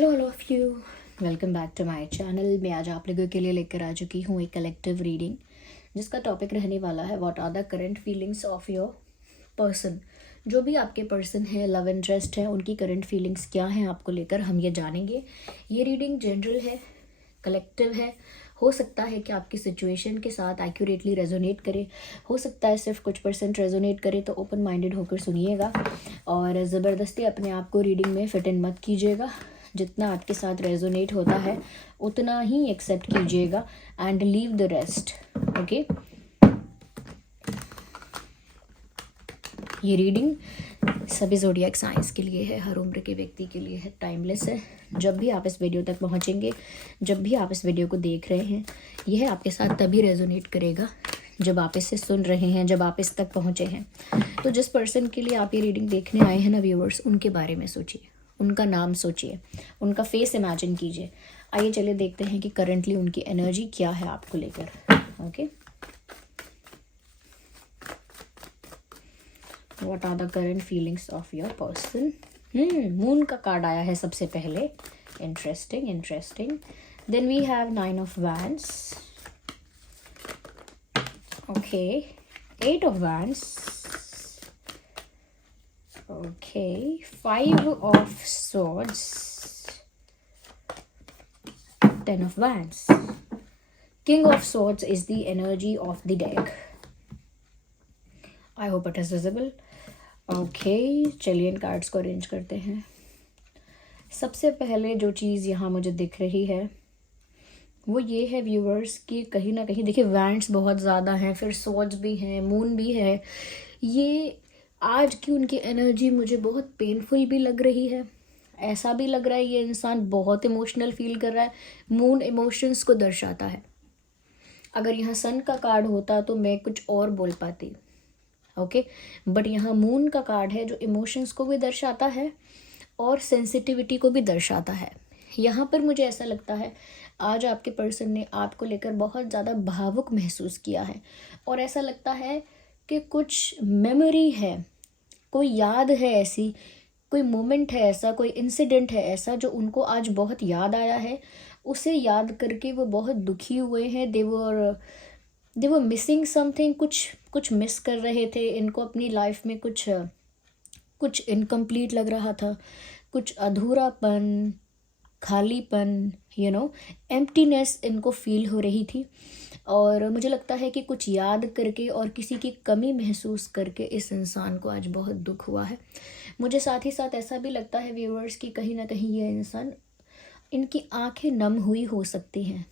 Hello of you, welcome back to my channel. मैं आज आप लोगों के लिए लेकर आ चुकी हूँ एक कलेक्टिव रीडिंग जिसका टॉपिक रहने वाला है what are the current feelings of your person. जो भी आपके पर्सन है, लव इंटरेस्ट है, उनकी करंट फीलिंग्स क्या हैं आपको लेकर, हम ये जानेंगे। ये रीडिंग जनरल है, कलेक्टिव है। हो सकता है कि आपकी सिचुएशन के साथ एक्यूरेटली रेजोनेट करे, हो सकता है सिर्फ कुछ परसेंट रेजोनेट करे, तो ओपन माइंडेड होकर सुनिएगा और ज़बरदस्ती अपने आप को रीडिंग में फिट इन मत कीजिएगा। जितना आपके साथ रेजोनेट होता है उतना ही एक्सेप्ट कीजिएगा and leave the rest. Okay, ये रीडिंग सभी ज़ोडिएक साइंस के लिए है, हर उम्र के व्यक्ति के लिए है, टाइमलेस है। जब भी आप इस वीडियो तक पहुंचेंगे, जब भी आप इस वीडियो को देख रहे हैं, यह आपके साथ तभी रेजोनेट करेगा जब आप इसे सुन रहे हैं, जब आप इस तक पहुंचे हैं। तो जिस पर्सन के लिए आप ये रीडिंग देखने आए हैं ना व्यूअर्स, उनके बारे में सोचिए, उनका नाम सोचिए, उनका फेस इमेजिन कीजिए। आइए चलिए देखते हैं कि करंटली उनकी एनर्जी क्या है आपको लेकर। Okay, what are the current feelings of your person. Moon का कार्ड आया है सबसे पहले। Interesting interesting. Then we have 9 of wands. Okay, 8 of wands. Okay, 5 of swords, 10 of wands. King of swords is the energy of the deck. I hope it is visible. Okay, चलिए इन cards को arrange करते हैं। सबसे पहले जो चीज़ यहाँ मुझे दिख रही है वो ये है व्यूअर्स कि कहीं ना कहीं देखिए वैंड्स बहुत ज़्यादा हैं, फिर सॉर्ड्स भी हैं, मून भी है। ये आज की उनकी एनर्जी मुझे बहुत पेनफुल भी लग रही है। ऐसा भी लग रहा है ये इंसान बहुत इमोशनल फील कर रहा है। मून इमोशंस को दर्शाता है। अगर यहाँ सन का कार्ड होता तो मैं कुछ और बोल पाती, ओके, बट यहाँ मून का कार्ड है जो इमोशंस को भी दर्शाता है और सेंसिटिविटी को भी दर्शाता है। यहाँ पर मुझे ऐसा लगता है आज आपके पर्सन ने आपको लेकर बहुत ज़्यादा भावुक महसूस किया है और ऐसा लगता है कि कुछ मेमोरी है, कोई याद है, ऐसी कोई मोमेंट है, ऐसा कोई इंसिडेंट है ऐसा जो उनको आज बहुत याद आया है। उसे याद करके वो बहुत दुखी हुए हैं। दे वर मिसिंग समथिंग, कुछ मिस कर रहे थे। इनको अपनी लाइफ में कुछ इनकम्प्लीट लग रहा था, कुछ अधूरापन, खालीपन, एम्प्टीनेस इनको फील हो रही थी। और मुझे लगता है कि कुछ याद करके और किसी की कमी महसूस करके इस इंसान को आज बहुत दुख हुआ है। मुझे साथ ही साथ ऐसा भी लगता है व्यूअर्स कि कहीं ना कहीं ये इंसान, इनकी आंखें नम हुई हो सकती हैं।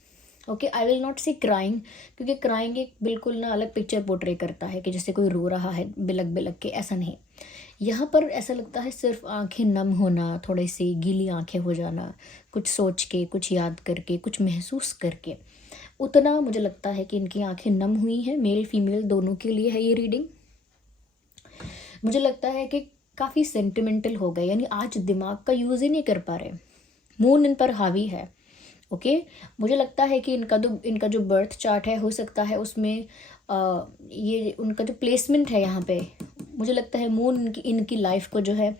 ओके, आई विल नॉट से क्राइंग, क्योंकि क्राइंग एक बिल्कुल ना अलग पिक्चर पोर्ट्रे करता है कि जैसे कोई रो रहा है बिलक बिलक के, ऐसा नहीं। यहाँ पर ऐसा लगता है सिर्फ आंखें नम होना, थोड़ी सी गीली आंखें हो जाना, कुछ सोच के, कुछ याद करके, कुछ महसूस करके, उतना मुझे लगता है कि इनकी आंखें नम हुई हैं। मेल फीमेल दोनों के लिए है ये रीडिंग। मुझे लगता है कि काफ़ी सेंटिमेंटल हो गए, यानी आज दिमाग का यूज़ ही नहीं कर पा रहे। मून इन पर हावी है। ओके, मुझे लगता है कि इनका जो बर्थ चार्ट है, हो सकता है उसमें ये उनका जो प्लेसमेंट है यहाँ पे, मुझे लगता है मून इनकी लाइफ को जो है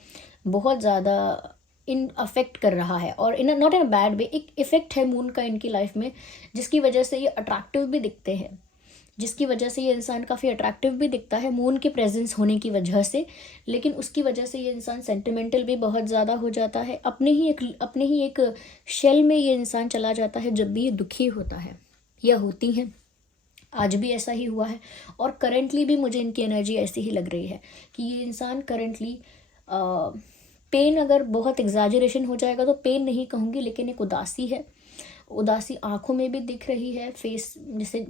बहुत ज़्यादा इन अफेक्ट कर रहा है, और in not in a bad way. एक इफेक्ट है मून का इनकी लाइफ में, जिसकी वजह से ये अट्रैक्टिव भी दिखते हैं, जिसकी वजह से ये इंसान काफ़ी अट्रैक्टिव भी दिखता है मून के प्रेजेंस होने की वजह से। लेकिन उसकी वजह से ये इंसान सेंटिमेंटल भी बहुत ज़्यादा हो जाता है। अपने ही एक शेल में ये इंसान चला जाता है जब भी ये दुखी होता है या होती हैं। आज भी ऐसा ही हुआ है और करंटली भी मुझे इनकी एनर्जी ऐसी ही लग रही है कि ये इंसान करंटली पेन, अगर बहुत एग्जैजरेशन हो जाएगा तो पेन नहीं कहूँगी, लेकिन एक उदासी है। उदासी आंखों में भी दिख रही है, फेस जिसे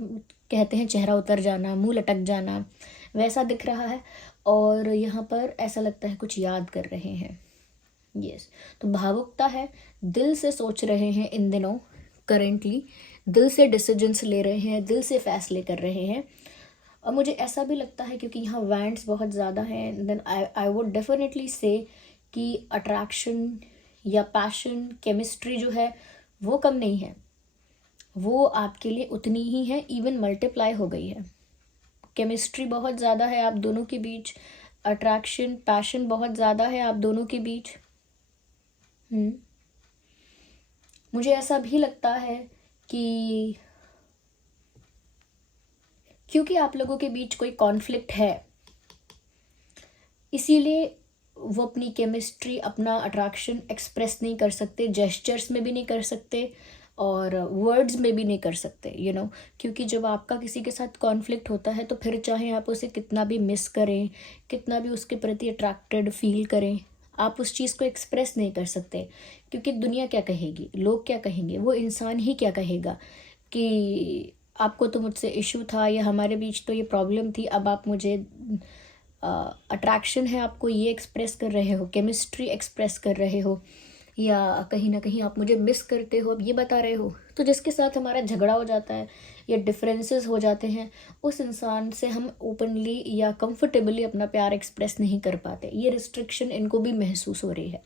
कहते हैं चेहरा उतर जाना, मुंह लटक जाना, वैसा दिख रहा है। और यहाँ पर ऐसा लगता है कुछ याद कर रहे हैं। यस, तो भावुकता है, दिल से सोच रहे हैं इन दिनों, करेंटली दिल से डिसीजंस ले रहे हैं, दिल से फैसले कर रहे हैं। और मुझे ऐसा भी लगता है क्योंकि यहाँ वैंड्स बहुत ज़्यादा हैं, देन आई वुड डेफिनेटली से कि अट्रैक्शन या पैशन, केमिस्ट्री जो है वो कम नहीं है, वो आपके लिए उतनी ही है, इवन मल्टीप्लाई हो गई है। केमिस्ट्री बहुत ज़्यादा है आप दोनों के बीच, अट्रैक्शन, पैशन बहुत ज़्यादा है आप दोनों के बीच। मुझे ऐसा भी लगता है कि क्योंकि आप लोगों के बीच कोई कॉन्फ्लिक्ट है, इसीलिए वो अपनी केमिस्ट्री, अपना अट्रैक्शन एक्सप्रेस नहीं कर सकते, जेस्चर्स में भी नहीं कर सकते और वर्ड्स में भी नहीं कर सकते, क्योंकि जब आपका किसी के साथ कॉन्फ्लिक्ट होता है तो फिर चाहे आप उसे कितना भी मिस करें, कितना भी उसके प्रति अट्रैक्टेड फील करें, आप उस चीज़ को एक्सप्रेस नहीं कर सकते, क्योंकि दुनिया क्या कहेगी, लोग क्या कहेंगे, वो इंसान ही क्या कहेगा कि आपको तो मुझसे इशू था या हमारे बीच तो ये प्रॉब्लम थी, अब आप मुझे अट्रैक्शन है आपको ये एक्सप्रेस कर रहे हो, केमिस्ट्री एक्सप्रेस कर रहे हो, या कहीं ना कहीं आप मुझे मिस करते हो अब ये बता रहे हो। तो जिसके साथ हमारा झगड़ा हो जाता है या डिफरेंसेस हो जाते हैं, उस इंसान से हम ओपनली या कंफर्टेबली अपना प्यार एक्सप्रेस नहीं कर पाते। ये रिस्ट्रिक्शन इनको भी महसूस हो रही है।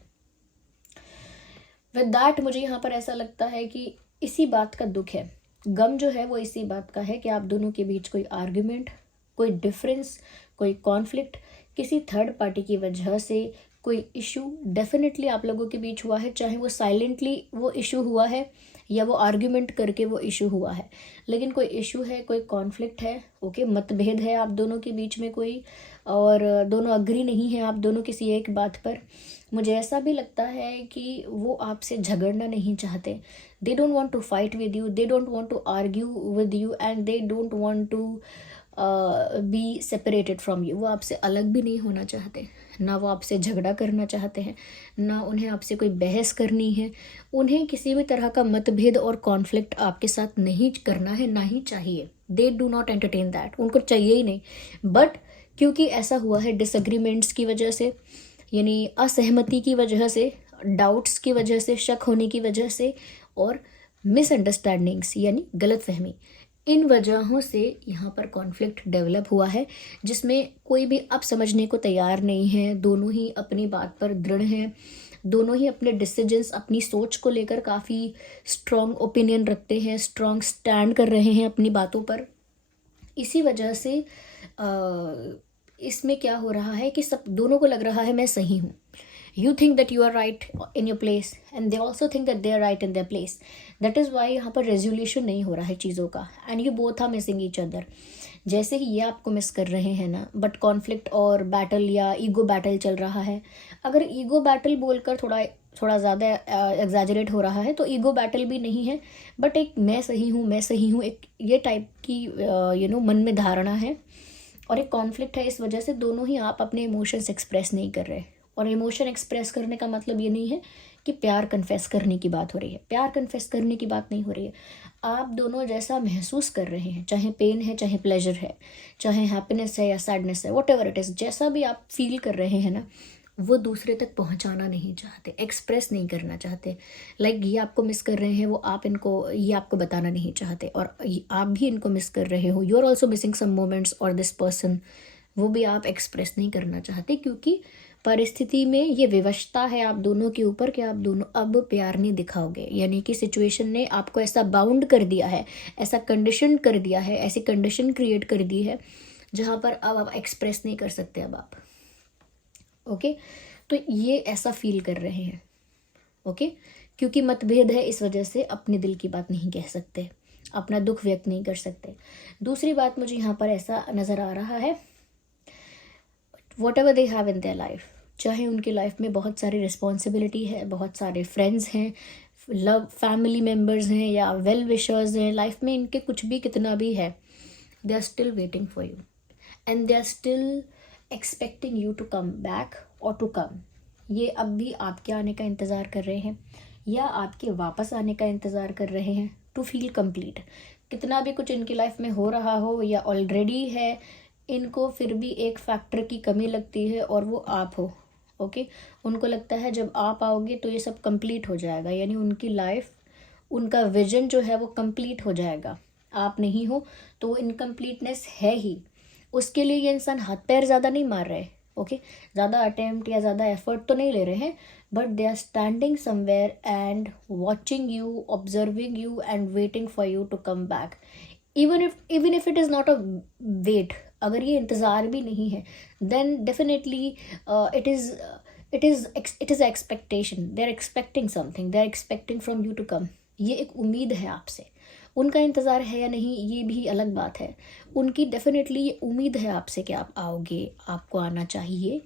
विद दैट मुझे यहाँ पर ऐसा लगता है कि इसी बात का दुख है, गम जो है वो इसी बात का है कि आप दोनों के बीच कोई आर्ग्यूमेंट, कोई डिफरेंस, कोई कॉन्फ्लिक्ट किसी थर्ड पार्टी की वजह से, कोई इशू डेफिनेटली आप लोगों के बीच हुआ है, चाहे वो साइलेंटली वो इशू हुआ है या वो आर्ग्यूमेंट करके वो इशू हुआ है, लेकिन कोई इशू है, कोई कॉन्फ्लिक्ट है, ओके, मतभेद है आप दोनों के बीच में कोई, और दोनों अग्री नहीं है आप दोनों किसी एक बात पर। मुझे ऐसा भी लगता है कि वो आपसे झगड़ना नहीं चाहते, they don't want to fight with you, they don't want to argue with you and they don't want to be separated from you. वो आपसे अलग भी नहीं होना चाहते, ना वो आपसे झगड़ा करना चाहते हैं, ना उन्हें आपसे कोई बहस करनी है, उन्हें किसी भी तरह का मतभेद और कॉन्फ्लिक्ट आपके साथ नहीं करना है, ना ही चाहिए। They do not entertain that, उनको चाहिए ही नहीं। बट क्योंकि ऐसा हुआ है डिसएग्रीमेंट्स की वजह से, यानी असहमति की वजह से, डाउट्स की वजह से, शक होने की वजह से और मिसअंडरस्टैंडिंग्स यानी गलतफहमी, इन वजहों से यहाँ पर कॉन्फ्लिक्ट डेवलप हुआ है, जिसमें कोई भी अब समझने को तैयार नहीं है। दोनों ही अपनी बात पर दृढ़ हैं, दोनों ही अपने डिसीजंस, अपनी सोच को लेकर काफ़ी स्ट्रॉन्ग ओपिनियन रखते हैं, स्ट्रॉन्ग स्टैंड कर रहे हैं अपनी बातों पर। इसी वजह से इसमें क्या हो रहा है कि सब दोनों को लग रहा है मैं सही हूँ। You think that you are right in your place and they also think that they are right in their place. That is why यहाँ पर रेजोल्यूशन नहीं हो रहा है चीज़ों का, and you both are missing each other. जैसे ही ये आपको मिस कर रहे हैं ना, बट कॉन्फ्लिक्ट और बैटल या ईगो बैटल चल रहा है। अगर ईगो बैटल बोलकर थोड़ा ज़्यादा एग्जैजरेट हो रहा है तो ईगो बैटल भी नहीं है, बट एक मैं सही हूँ एक ये टाइप की मन में धारणा है, और एक कॉन्फ्लिक्ट है। इस वजह से दोनों ही आप अपने इमोशंस एक्सप्रेस नहीं कर रहे, और इमोशन एक्सप्रेस करने का मतलब ये नहीं है कि प्यार कन्फेस करने की बात हो रही है, प्यार कन्फेस करने की बात नहीं हो रही है। आप दोनों जैसा महसूस कर रहे हैं, चाहे पेन है, चाहे प्लेजर है, चाहे हैप्पीनेस है या सैडनेस है, वॉट एवर इट इज़, जैसा भी आप फील कर रहे हैं ना, वो दूसरे तक पहुंचाना नहीं चाहते, एक्सप्रेस नहीं करना चाहते। लाइक ये आपको मिस कर रहे हैं, वो आप इनको ये आपको बताना नहीं चाहते, और आप भी इनको मिस कर रहे हो, you are also missing some moments और दिस पर्सन, वो भी आप एक्सप्रेस नहीं करना चाहते, क्योंकि परिस्थिति में ये विवशता है आप दोनों के ऊपर कि आप दोनों अब प्यार नहीं दिखाओगे, यानी कि सिचुएशन ने आपको ऐसा बाउंड कर दिया है, ऐसा कंडीशन कर दिया है, ऐसी कंडीशन क्रिएट कर दी है जहाँ पर अब आप एक्सप्रेस नहीं कर सकते अब आप, ओके। तो ये ऐसा फील कर रहे हैं, ओके, क्योंकि मतभेद है, इस वजह से अपने दिल की बात नहीं कह सकते, अपना दुख व्यक्त नहीं कर सकते। दूसरी बात मुझे यहाँ पर ऐसा नज़र आ रहा है, what ever they have in their life, चाहे उनकी लाइफ में बहुत सारी रिस्पॉन्सिबिलिटी है, बहुत सारे फ्रेंड्स हैं, लव फैमिली मेम्बर्स हैं या वेल विशर्स हैं, लाइफ में इनके कुछ भी कितना भी है, they are still waiting for you and they are still expecting you to come back और टू कम। ये अब भी आपके आने का इंतज़ार कर रहे हैं या आपके वापस आने का इंतज़ार कर रहे हैं, टू फील कंप्लीट। कितना भी कुछ इनकी लाइफ में हो रहा हो या ऑलरेडी है, इनको फिर भी एक फैक्टर की कमी लगती है, और वो आप हो, ओके। उनको लगता है जब आप आओगे तो ये सब कंप्लीट हो जाएगा, यानी उनकी लाइफ, उनका विजन जो है वो कंप्लीट हो जाएगा। आप नहीं हो तो वो इनकम्प्लीटनेस है ही। उसके लिए ये इंसान हाथ पैर ज़्यादा नहीं मार रहे, ओके, ज़्यादा अटेम्प्ट या ज़्यादा एफर्ट तो नहीं ले रहे हैं, but they are standing somewhere and watching you, observing you and waiting for you to come back. Even if it is not a wait, अगर ये इंतज़ार भी नहीं है, then definitely it is expectation, they are expecting something, they are expecting from you to come. ये एक उम्मीद है आपसे। उनका इंतज़ार है या नहीं ये भी अलग बात है, उनकी डेफिनेटली ये उम्मीद है आपसे कि आप आओगे, आपको आना चाहिए।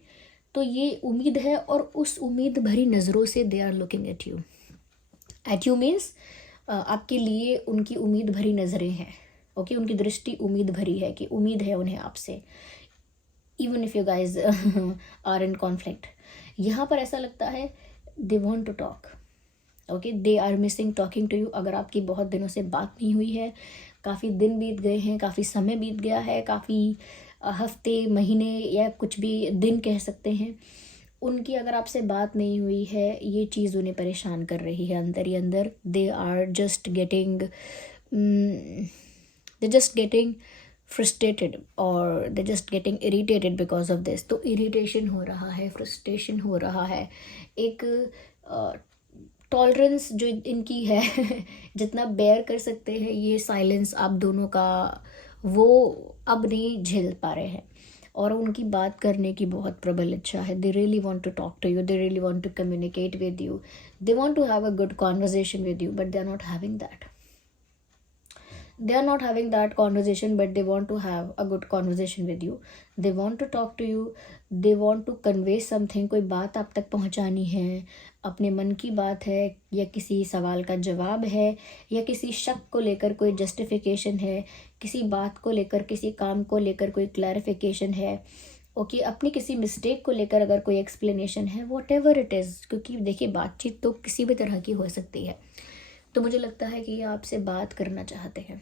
तो ये उम्मीद है और उस उम्मीद भरी नज़रों से they are looking at you. At you means आपके लिए उनकी उम्मीद भरी नज़रें हैं। ओके, उनकी दृष्टि उम्मीद भरी है कि उम्मीद है उन्हें आपसे, even if you guys are in conflict. यहाँ पर ऐसा लगता है they want to talk. Okay, they are missing talking to you. अगर आपकी बहुत दिनों से बात नहीं हुई है, काफ़ी दिन बीत गए हैं, काफ़ी समय बीत गया है, काफ़ी हफ्ते महीने या कुछ भी दिन कह सकते हैं, उनकी अगर आपसे बात नहीं हुई है, ये चीज़ उन्हें परेशान कर रही है अंदर ही अंदर। They are just getting they just getting frustrated और they just getting irritated because of this. तो इरीटेशन हो रहा है, फ्रस्ट्रेशन हो रहा है, एक टॉलरेंस जो इनकी है जितना बेयर कर सकते हैं ये साइलेंस आप दोनों का, वो अब नहीं झेल पा रहे हैं। और उनकी बात करने की बहुत प्रबल इच्छा है। They really want to talk to you, they really want to communicate with you, they want to have a good conversation with you, but they are not having that. They are not having that conversation, but they want to have a good conversation with you. They want to talk to you, they want to convey something। कोई बात आप तक पहुंचानी है, अपने मन की बात है, या किसी सवाल का जवाब है, या किसी शक को लेकर कोई जस्टिफिकेशन है, किसी बात को लेकर, किसी काम को लेकर कोई क्लैरिफिकेशन है। ओके, अपनी किसी मिस्टेक को लेकर अगर कोई एक्सप्लेनेशन है, वॉट एवर इट इज़। क्योंकि देखिए, बातचीत तो किसी भी तरह की हो सकती है। तो मुझे लगता है कि ये आपसे बात करना चाहते हैं,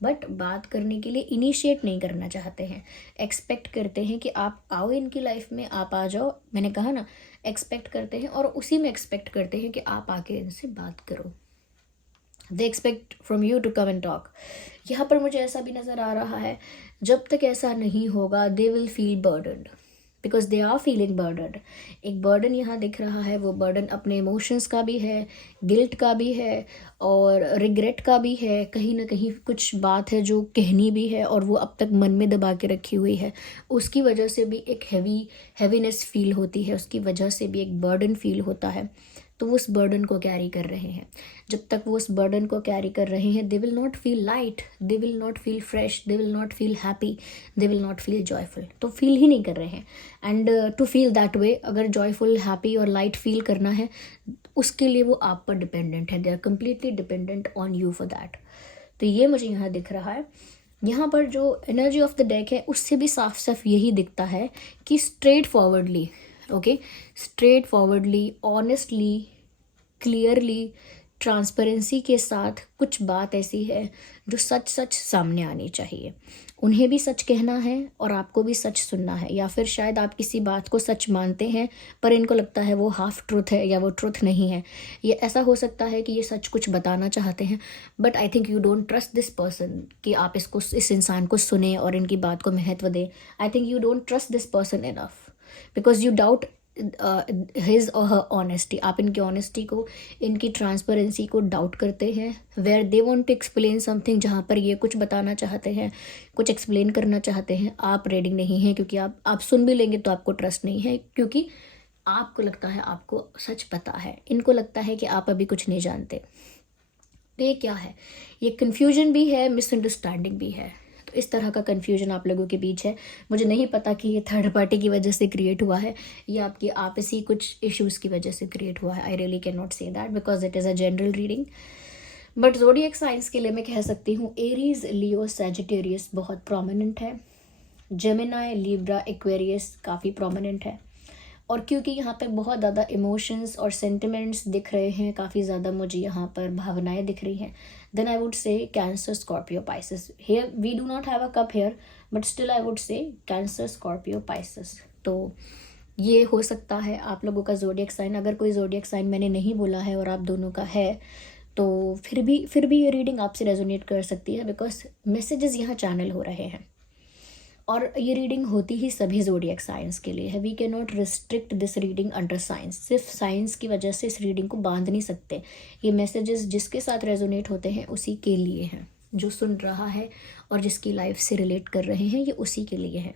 बट बात करने के लिए इनिशिएट नहीं करना चाहते हैं। एक्सपेक्ट करते हैं कि आप आओ इनकी लाइफ में, आप आ जाओ। मैंने कहा ना, एक्सपेक्ट करते हैं और उसी में एक्सपेक्ट करते हैं कि आप आके इनसे बात करो। They expect from you to come and talk. यहाँ पर मुझे ऐसा भी नज़र आ रहा है, जब तक ऐसा नहीं होगा they will feel burdened, because they are feeling burden. एक बर्डन यहाँ दिख रहा है, वो बर्डन अपने इमोशंस का भी है, गिल्ट का भी है और रिग्रेट का भी है। कहीं ना कहीं कुछ बात है जो कहनी भी है और वो अब तक मन में दबा के रखी हुई है, उसकी वजह से भी एक हैवीनेस फील होती है, उसकी वजह से भी एक बर्डन फील होता है। तो वो उस बर्डन को कैरी कर रहे हैं। जब तक वो उस बर्डन को कैरी कर रहे हैं, they will not feel light, they will not feel fresh, they will not feel happy, they will not feel joyful. तो फील ही नहीं कर रहे हैं। And to feel that way, अगर जॉयफुल, हैप्पी और लाइट फील करना है, उसके लिए वो आप पर डिपेंडेंट है। They are completely dependent on you for that. तो ये मुझे यहाँ दिख रहा है। यहाँ पर जो एनर्जी ऑफ द डेक है, उससे भी साफ साफ यही दिखता है कि straight forwardly, okay, straight forwardly, honestly, clearly, transparency के साथ कुछ बात ऐसी है जो सच सच सामने आनी चाहिए। उन्हें भी सच कहना है और आपको भी सच सुनना है। या फिर शायद आप किसी बात को सच मानते हैं पर इनको लगता है वो हाफ ट्रुथ है या वो ट्रुथ नहीं है। ये ऐसा हो सकता है कि ये सच कुछ बताना चाहते हैं, but I think you don't trust this person कि आप इस इंसान को सुने और इनकी बात को महत्व दें। आई think you don't trust this person enough because you doubt his और हर ऑनेस्टी। आप इनकी ऑनेस्टी को, इनकी ट्रांसपेरेंसी को डाउट करते हैं। Where they want to explain something, जहाँ पर ये कुछ बताना चाहते हैं, कुछ एक्सप्लेन करना चाहते हैं, आप रेडी नहीं हैं, क्योंकि आप सुन भी लेंगे तो आपको ट्रस्ट नहीं है, क्योंकि आपको लगता है आपको सच पता है, इनको लगता है कि आप अभी कुछ नहीं जानते। तो ये क्या है? ये कन्फ्यूजन भी है, मिसअंडरस्टैंडिंग भी है। तो इस तरह का कन्फ्यूजन आप लोगों के बीच है। मुझे नहीं पता कि ये थर्ड पार्टी की वजह से क्रिएट हुआ है या आपकी आपसी कुछ इश्यूज़ की वजह से क्रिएट हुआ है। I really can not say that because it is a general reading. But zodiac science के लिए मैं कह सकती हूँ एरीज, लियो, सैजिटेरियस बहुत प्रोमिनेंट है। जेमिनाई, लिब्रा, एक्वेरियस काफ़ी प्रोमिनेंट है। और क्योंकि यहाँ पे बहुत ज़्यादा इमोशंस और सेंटिमेंट्स दिख रहे हैं, काफ़ी ज़्यादा मुझे यहाँ पर भावनाएं दिख रही हैं, then I would say Cancer, Scorpio, Pisces. Here we do not have a cup here, but still I would say Cancer, Scorpio, Pisces. तो ये हो सकता है आप लोगों का ज़ोडिएक साइन। अगर कोई ज़ोडिएक साइन मैंने नहीं बोला है और आप दोनों का है, तो फिर भी ये रीडिंग आपसे रेजोनेट कर सकती है बिकॉज मैसेजेस यहाँ चैनल हो रहे हैं। और ये रीडिंग होती ही सभी ज़ोडिएक साइंस के लिए है। We can not restrict this reading under science. सिर्फ साइंस की वजह से इस रीडिंग को बांध नहीं सकते। ये मैसेजेस जिसके साथ रेजोनेट होते हैं उसी के लिए हैं। जो सुन रहा है और जिसकी लाइफ से रिलेट कर रहे हैं, ये उसी के लिए है।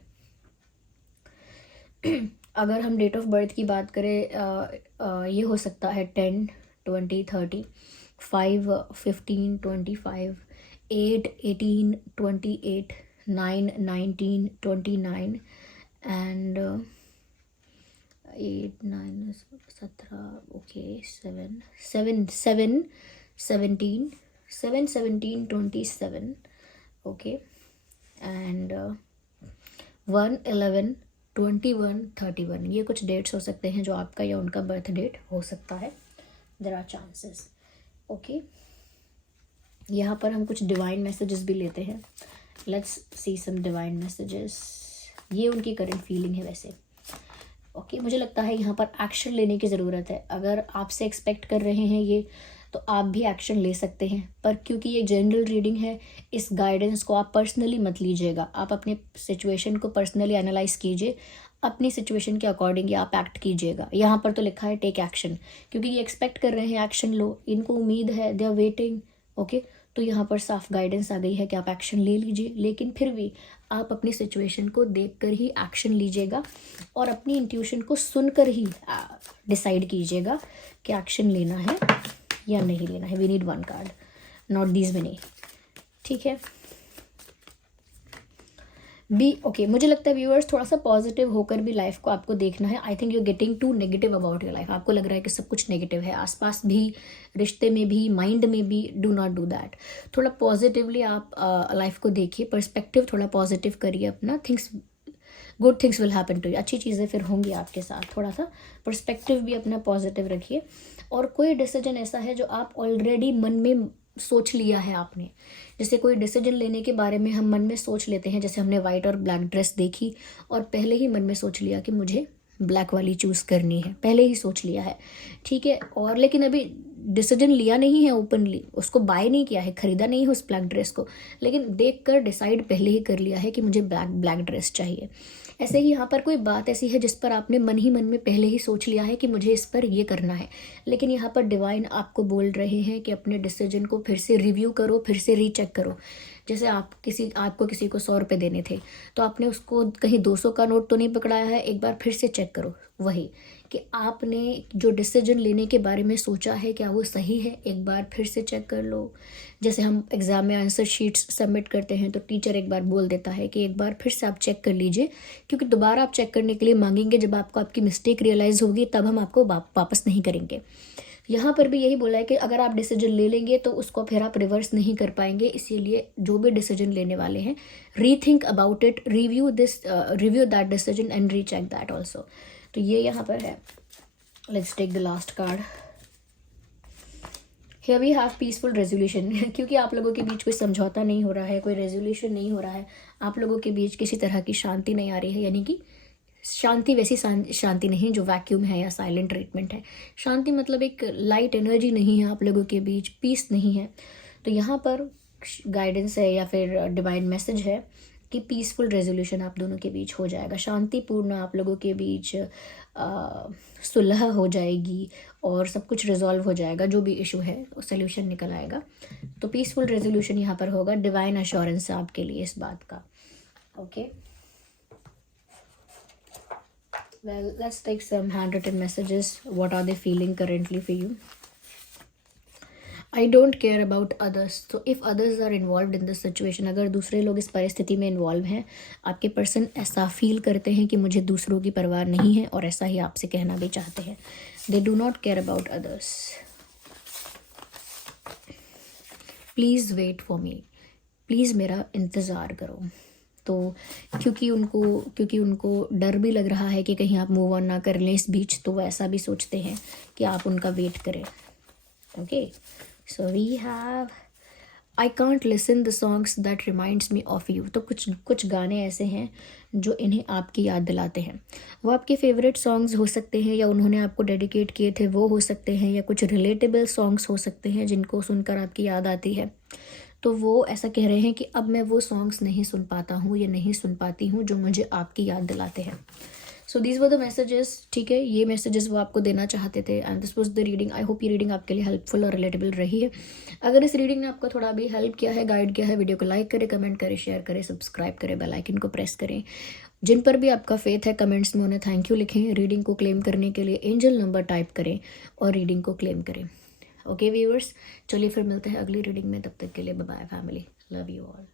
अगर हम डेट ऑफ बर्थ की बात करें, ये हो सकता है 10, 20, 30। 5 15 25, 8 18 28, 9 19 29, and 8 9 17, okay, 7 7 7 17, 7 17 27, okay, and 1 11 21 31, ये कुछ डेट्स हो सकते हैं जो आपका या उनका बर्थ डेट हो सकता है. There are chances. ओके, यहाँ पर हम कुछ डिवाइन मैसेजेस भी लेते हैं. Let's see some divine messages. ये उनकी करंट फीलिंग है वैसे. ओके, मुझे लगता है यहाँ पर एक्शन लेने की ज़रूरत है. अगर आपसे एक्सपेक्ट कर रहे हैं ये, तो आप भी एक्शन ले सकते हैं. पर क्योंकि ये जनरल रीडिंग है, इस गाइडेंस को आप पर्सनली मत लीजिएगा. आप अपने सिचुएशन को पर्सनली एनालाइज कीजिए. अपनी सिचुएशन के अकॉर्डिंग आप एक्ट कीजिएगा. यहाँ पर तो लिखा है टेक एक्शन, क्योंकि ये एक्सपेक्ट कर रहे हैं एक्शन लो. इनको उम्मीद है, दे आर वेटिंग. ओके, तो यहाँ पर साफ गाइडेंस आ गई है कि आप एक्शन ले लीजिए. लेकिन फिर भी आप अपनी सिचुएशन को देखकर ही एक्शन लीजिएगा और अपनी इंट्यूशन को सुनकर ही डिसाइड कीजिएगा कि एक्शन लेना है या नहीं लेना है. We need one card, not these many. ठीक है, बी ओके. मुझे लगता है व्यूअर्स, थोड़ा सा पॉजिटिव होकर भी लाइफ को आपको देखना है. I think you are getting too negative about your life. आपको लग रहा है कि सब कुछ नेगेटिव है, आसपास भी, रिश्ते में भी, माइंड में भी. Do not do that. थोड़ा पॉजिटिवली आप लाइफ को देखिए. पर्सपेक्टिव थोड़ा पॉजिटिव करिए अपना. Good things will happen to you. अच्छी चीज़ें फिर होंगी आपके साथ. थोड़ा सा पर्सपेक्टिव भी अपना पॉजिटिव रखिए. और कोई डिसीजन ऐसा है जो आप ऑलरेडी मन में सोच लिया है आपने. जैसे कोई डिसीजन लेने के बारे में हम मन में सोच लेते हैं. जैसे हमने वाइट और ब्लैक ड्रेस देखी और पहले ही मन में सोच लिया कि मुझे ब्लैक वाली चूज़ करनी है. पहले ही सोच लिया है, ठीक है. और लेकिन अभी डिसीजन लिया नहीं है ओपनली, उसको बाय नहीं किया है, खरीदा नहीं है उस ब्लैक ड्रेस को, लेकिन देख कर डिसाइड पहले ही कर लिया है कि मुझे ब्लैक ड्रेस चाहिए. ऐसे ही यहाँ पर कोई बात ऐसी है जिस पर आपने मन ही मन में पहले ही सोच लिया है कि मुझे इस पर ये करना है. लेकिन यहाँ पर डिवाइन आपको बोल रहे हैं कि अपने डिसीजन को फिर से रिव्यू करो, फिर से रीचेक करो. जैसे आपको किसी को 100 रुपये देने थे, तो आपने उसको कहीं 200 का नोट तो नहीं पकड़ाया है. एक बार फिर से चेक करो वही कि आपने जो डिसीजन लेने के बारे में सोचा है क्या वो सही है. एक बार फिर से चेक कर लो. जैसे हम एग्ज़ाम में आंसर शीट्स सबमिट करते हैं तो टीचर एक बार बोल देता है कि एक बार फिर से आप चेक कर लीजिए, क्योंकि दोबारा आप चेक करने के लिए मांगेंगे. जब आपको आपकी मिस्टेक रियलाइज़ होगी तब हम आपको वापस नहीं करेंगे. यहाँ पर भी यही बोला है कि अगर आप डिसीजन ले लेंगे तो उसको फिर आप रिवर्स नहीं कर पाएंगे. इसीलिए जो भी डिसीजन लेने वाले हैं, rethink about it, review that decision and recheck that also. तो ये यहाँ पर है. Let's take the last card. Here we have peaceful resolution. क्योंकि आप लोगों के बीच कोई समझौता नहीं हो रहा है, कोई रेजोल्यूशन नहीं हो रहा है, आप लोगों के बीच किसी तरह की शांति नहीं आ रही है. यानी कि शांति वैसी शांति नहीं जो वैक्यूम है या साइलेंट ट्रीटमेंट है. शांति मतलब एक लाइट एनर्जी नहीं है आप लोगों के बीच, पीस नहीं है. तो यहाँ पर गाइडेंस है या फिर डिवाइन मैसेज है कि पीसफुल रेजोल्यूशन आप दोनों के बीच हो जाएगा. शांतिपूर्ण आप लोगों के बीच सुलह हो जाएगी और सब कुछ रिजॉल्व हो जाएगा. जो भी इशू है सोल्यूशन निकल आएगा. तो पीसफुल रेजोल्यूशन यहाँ पर होगा. डिवाइन अश्योरेंस है आपके लिए इस बात का. Okay, well, let's take some handwritten messages. What are they feeling currently for you? I don't care about others. So if others are involved in this situation, अगर दूसरे लोग इस परिस्थिति में इन्वॉल्व हैं, आपके पर्सन ऐसा फील करते हैं कि मुझे दूसरों की परवाह नहीं है और ऐसा ही आपसे कहना भी चाहते हैं. They do not care about others. Please wait for me. Please मेरा इंतज़ार करो. तो क्योंकि उनको डर भी लग रहा है कि कहीं आप मूव ऑन ना कर लें इस बीच, तो वो ऐसा भी सोचते हैं कि आप उनका वेट करें. Okay, so we have I can't listen the songs that reminds me of you. तो कुछ गाने ऐसे हैं जो इन्हें आपकी याद दिलाते हैं. वो आपके फेवरेट सॉन्ग्स हो सकते हैं या उन्होंने आपको डेडिकेट किए थे वो हो सकते हैं, या कुछ रिलेटेबल सॉन्ग्स हो सकते हैं जिनको सुनकर आपकी याद आती है. तो वो ऐसा कह रहे हैं कि अब मैं वो सॉन्ग्स नहीं सुन पाता हूँ या नहीं सुन पाती हूँ जो मुझे आपकी याद दिलाते हैं. So these were the messages. ठीक है, ये मैसेजेस वो आपको देना चाहते थे and this was the reading. I hope ये रीडिंग आपके लिए हेल्पफुल और रिलेटेबल रही है. अगर इस रीडिंग ने आपको थोड़ा भी हेल्प किया है, गाइड किया है, वीडियो को लाइक करें, कमेंट करें, शेयर करें, सब्सक्राइब करें, बेल आइकन को प्रेस करें. जिन पर भी आपका फेथ है कमेंट्स में उन्हें थैंक यू लिखें. रीडिंग को क्लेम करने के लिए एंजल नंबर टाइप करें और रीडिंग को क्लेम करें. ओके व्यूअर्स, चलिए फिर मिलते हैं अगली रीडिंग में, तब तक के लिए bye bye family, love you all.